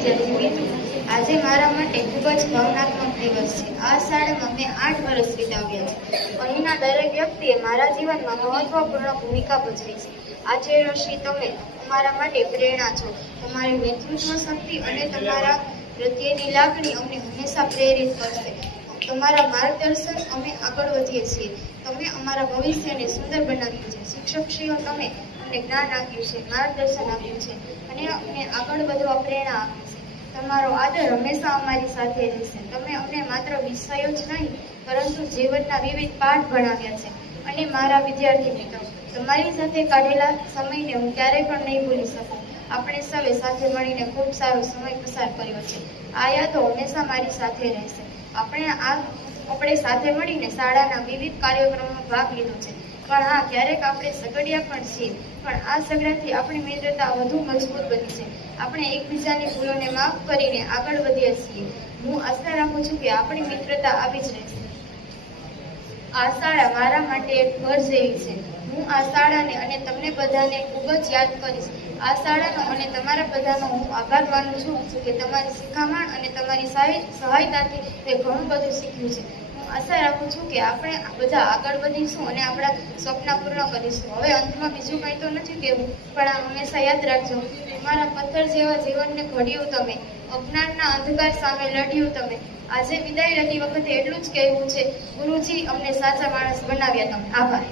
વિદ્યાર્થી મિત્રો, આજે મારા માટે ખૂબ જ ભાવનાત્મક દિવસ છે। આ શાળામાં મેં 8 વર્ષ વિતાવ્યા છે। અહીંના દરેક વ્યક્તિએ મારા જીવનમાં મહત્વપૂર્ણ ભૂમિકા ભજવી છે। આજે ઋષિ, તમે અમારા માટે પ્રેરણા છો। તમારી નેતૃત્વ શક્તિ અને તમારા પ્રત્યેની લાગણી અમને હંમેશા પ્રેરિત કરશે। તમારા માર્ગદર્શન અમે આગળ વધીએ છીએ। તમે અમારા ભવિષ્યને સુંદર બનાવ્યું છે। શિક્ષકશ્રીઓ, તમે અમને જ્ઞાન આપ્યું છે, માર્ગદર્શન આપ્યું છે અને અમને આગળ વધવા પ્રેરણા આપી છે। તમારો આદર હંમેશા અમારી સાથે રહેશે। તમે અમને માત્ર વિષયો જ નહીં પરંતુ જીવનના વિવિધ પાઠ ભણાવ્યા છે। અને મારા વિદ્યાર્થી મિત્રો, તમારી સાથે કાઢેલા સમયને હું ક્યારેય પણ નહીં ભૂલી શકું। આપણે સૌએ સાથે મળીને ખૂબ સારો સમય પસાર કર્યો છે। આ યાદો હંમેશા મારી સાથે રહેશે। આપણે સાથે મળીને શાળાના વિવિધ કાર્યક્રમોમાં ભાગ લીધો છે। પણ હા, ક્યારેક આપણે ઝઘડ્યા પણ છીએ, પણ આ ઝઘડાથી આપણી મિત્રતા વધુ મજબૂત બની છે। આપણે એકબીજાની ભૂલોને માફ કરીને આગળ વધ્યા છીએ। હું આશા રાખું છું કે આપણી મિત્રતા આવી જ રહેશે। આ શાળા મારા માટે એક ઘર જેવી છે। હું આ શાળાને અને તમને બધાને ખૂબ જ યાદ કરીશ। આ શાળાનો અને તમારા બધાનો હું આભાર માનું છું કે તમારી શિખામણ અને તમારી સહાયતાથી મેં ઘણું બધું શીખ્યું છે। હું આશા રાખું છું કે આપણે બધા આગળ વધીશું અને આપણા સપના પૂર્ણ કરીશું। હવે અંતમાં બીજું કંઈ તો નથી કહેવું, પણ આ હંમેશા યાદ રાખજો, તમારા પથ્થર જેવા જીવનને ઘડ્યું તમે, અજ્ઞાનના અંધકાર સામે લડ્યું તમે। આજે વિદાય લેતી વખતે એટલું જ કહેવું છે, ગુરુજી, અમને સાચા માણસ બનાવ્યા તમે। આભાર।